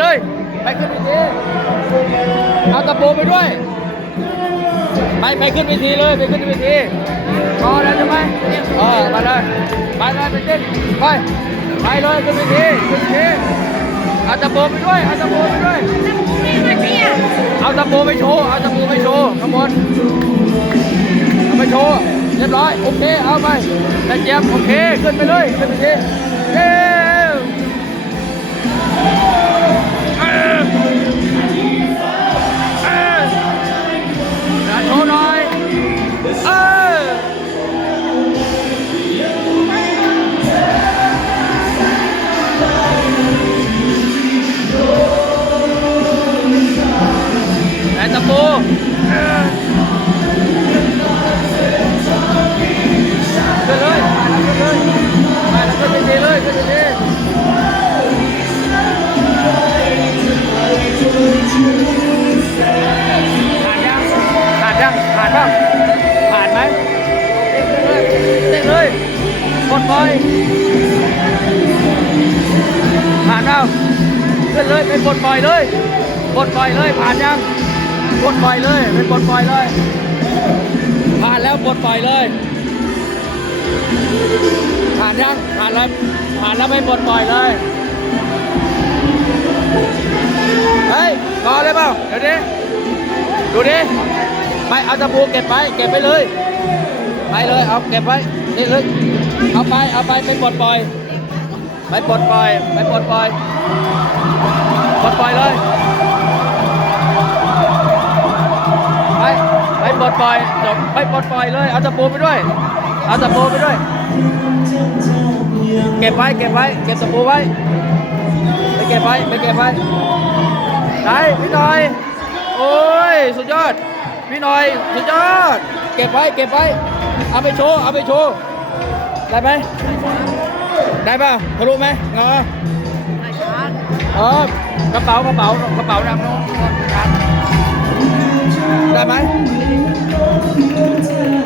เลย ไปขึ้นเวทีเอาตะปูไปด้วย ไปไปขึ้นเวทีเลยไปขึ้นเวทีพอแล้วใช่ไหมเออมาเลยไปเลยไปเต้นไปไปเลยขึ้นเวทีขึ้นเวทีเอาตะปูไปด้วยเอาตะปูไปด้วยเอาตะปูไปโชว์เอาตะปูไปโชว์ข้างบนเอาไปโชว์เรียบร้อยโอเคเอาไปแต่เจี๊ยบโอเคขึ้นไปเลยขึ้นไปทีเอ้ ล่อยเลยกดปล่อยเลยผ่านยังกดปล่อยเลยเป็นกดปล่อยเลย ผ่านแล้วกดปล่อยเลย ผ่านยังผ่านแล้วผ่านแล้วไม่ปลดปล่อยเลยเฮ้ยรอเลยเปล่าเดี๋ยวดิดูดิไปเอาตะปูเก็บไปเก็บไปเลยไปเลยเอาเก็บไว้นี่เลยเอาไปเอาไปไปปลดปล่อยไปปลดปล่อยไปปลดปล่อย ปลดปล่อยเลย ไป ไปปลดปล่อยจบไปปลดปล่อยเลย เอาตะปูไปด้วย เอาตะปูไปด้วย เก็บไว้ เก็บไว้ เก็บตะปูไว้ ไปเก็บไว้ ไปเก็บไว้ไหนพี่หน่อย โอ้ย สุดยอด พี่หน่อย สุดยอด เก็บไว้ เก็บไว้ เอาไปโชว์ เอาไปโชว์ ได้ไหมได้ป่ะทะลุไหมเงอ เออกระเป๋ากระเป๋ากระเป๋านำน้องได้ไหม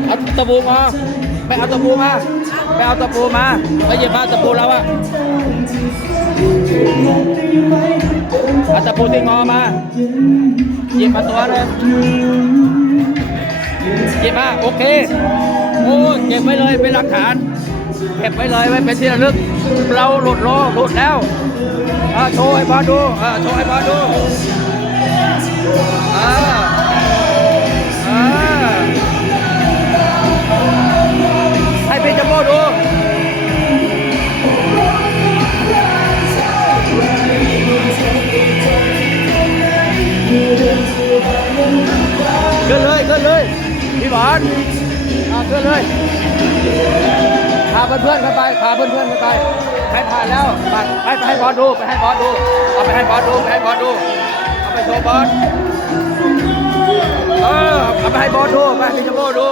เอาตะปูมาไปเอาตะปูมาไปเอาตะปูมาไปหยิบมาตะปูแล้วอะเอาตะปูที่งอมาหยิบมาตัวเลยหยิบมาโอเคโอ้เก็บไว้เลยเป็นหลักฐาน เก็บไว้เลยไว้เป็นที่ระลึก เราหลุดโลหลุดแล้วอะโชว์ให้บอสดูอะโชว์ให้บอสดูอ่าอ่าให้พี่จัมโบ้ดูขึ้นเลยขึ้นเลยพี่บอลอะขึ้นเลยพาเพื่อนๆเข้าไปพาเพื่อนๆเข้าไปใครผ่านแล้วไปไปไปให้บอลดูไปให้บอลดูเอาไปให้บอลดูไปให้บอลดูเอาไปโชว์บอลเออเอาไปให้บอลดูไปให้จัมโบ้ดู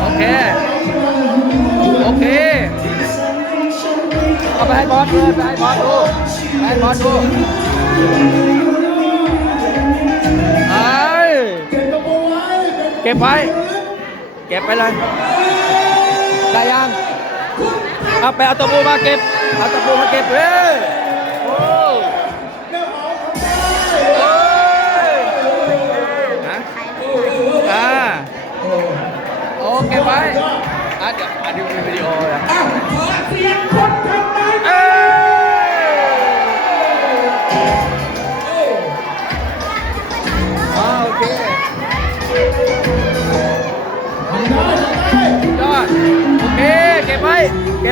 โอเคโอเคเอาไปให้บอลเลยไปให้บอลดูไปให้บอลดูไอ้เก็บไว้ เก็บไปเลยได้ยัง เอาไปเอาตะปูมาเก็บเอาตะปูมาเก็บเฮ้ยโอ้โอ้ยฮะอ่าโอ้เก็บไว้อะเดี๋ยวอะดูวิดีโออะ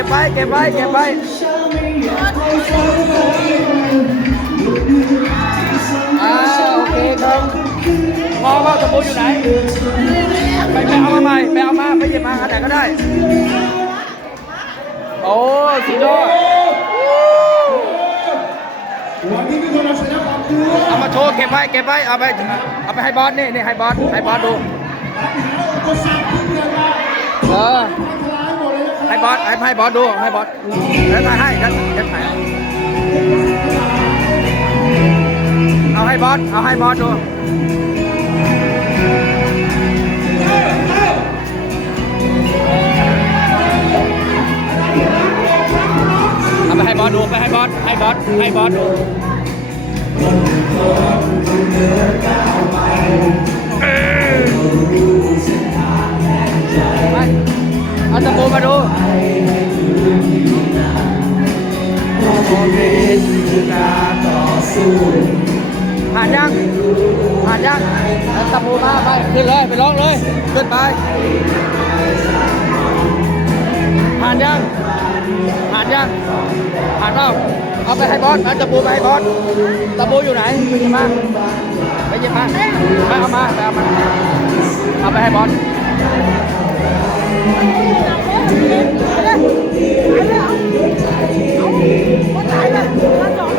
ก็บไว้เก็บไว้เก็บไว้อ่าโอเคครับงอว่าตะปูอยู่ไหน ไปไปเอามาใหม่ไปเอามาไปหยิบมาอันไหนก็ได้ โอ้สุดยอดวันนี้มีคนมาแสดงความกลัวเอามาโชว์เก็บไว้เก็บไว้เอาไปเอาไปให้บอสนี่นี่ให้บอสให้บอสดูก็สร้างขึ้นเลยว่เออทลาเลยนะ ให้บอสให้ให้บอสดูให้บอสแล้วถ่ายให้แล้วจะถ่ายเอาให้บอสเอาให้บอสดูเอาไปให้บอสดูไปให้บอสให้บอสให้บอสดูไป เอาตะปูมาดูผ่านยังผ่านยังตะปูมาไปขึ้นเลยไปร้องเลยขึ้นไปผ่านยังผ่านยังผ่านเปล่าเอาไปให้บอสเอาตะปูไปให้บอสตะปูอยู่ไหนไปหยิบมาไปหยิบมาไปเอามาไปเอามาเอาไปให้บอส เอา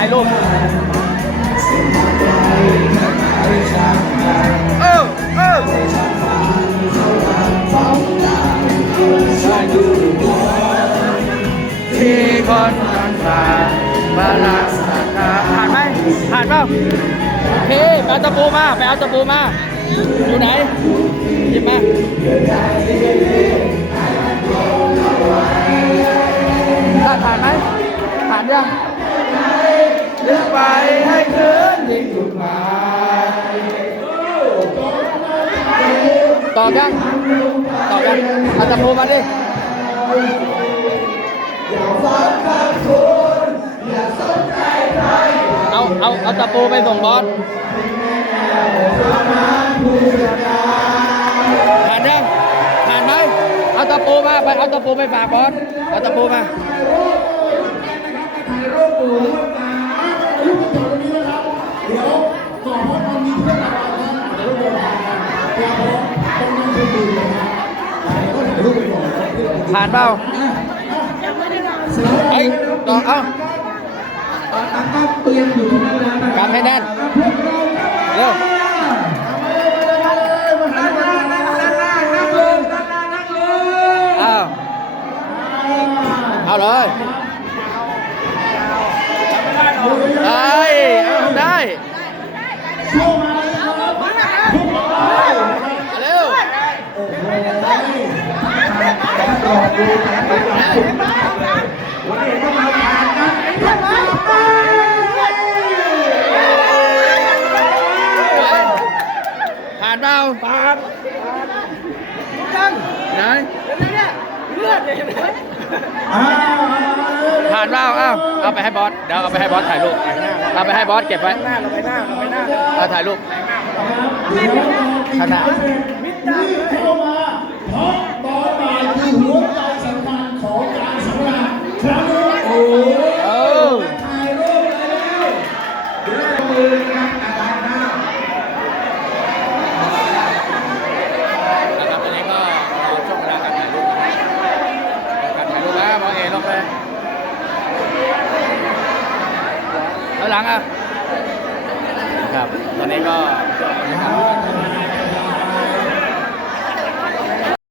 ถ่ายรูปเออเออที่คนนั้นผ่านมาลักษณะผ่านไหมผ่านเปล่าโอเคไปเอาตะปูมาไปเอาตะปูมาอยู่ไหนหยิบมาได้ผ่านไหมผ่านยัง เลือกไปให้คืนยิ่งถูกหมายตอบยังตอบยังเอาตะปูมาดิเอาเอาเอาตะปูไปส่งบอสผ่านยังผ่านไหมเอาตะปูมาไปเอาตะปูไปฝากบอสเอาตะปูมา ผ่านเปล่าไอ้ยต่อเอาตั้งก็เตรียมอยู่ตรงนั้นแล้วนะคกรับำให้แน่นเร็วเอาเอาเลยได้เอาได้ โชว์มาเลยนะครับทุกคนเลย เอาเร็ว โอ้โห ผ่านเปล่าผ่านเปล่าผ่านจังไหนเลือดเลยผ่านเปล่าเอาเอาไปให้บอสเดี๋ยวเอาไปให้บอสถ่ายรูปเอาไปให้บอสเก็บไว้เราไปหน้าเราไปหน้าเราไปหน้าเอาถ่ายรูปขนาดมิตรดเข้ามายคือหัวใจสำคัญของการสัมมนาครั้งนี้โอ้โห เออถ่ายรูปเลยแล้วเดี๋ยวเรามือนะครับอาจารย์หน้านะครับตอนนี้ก็รอช่วงเวลาการถ่ายรูปนะครับการถ่ายรูปแล้วมองเอลงไปแล้วหลังอะครับตอนนี้ก็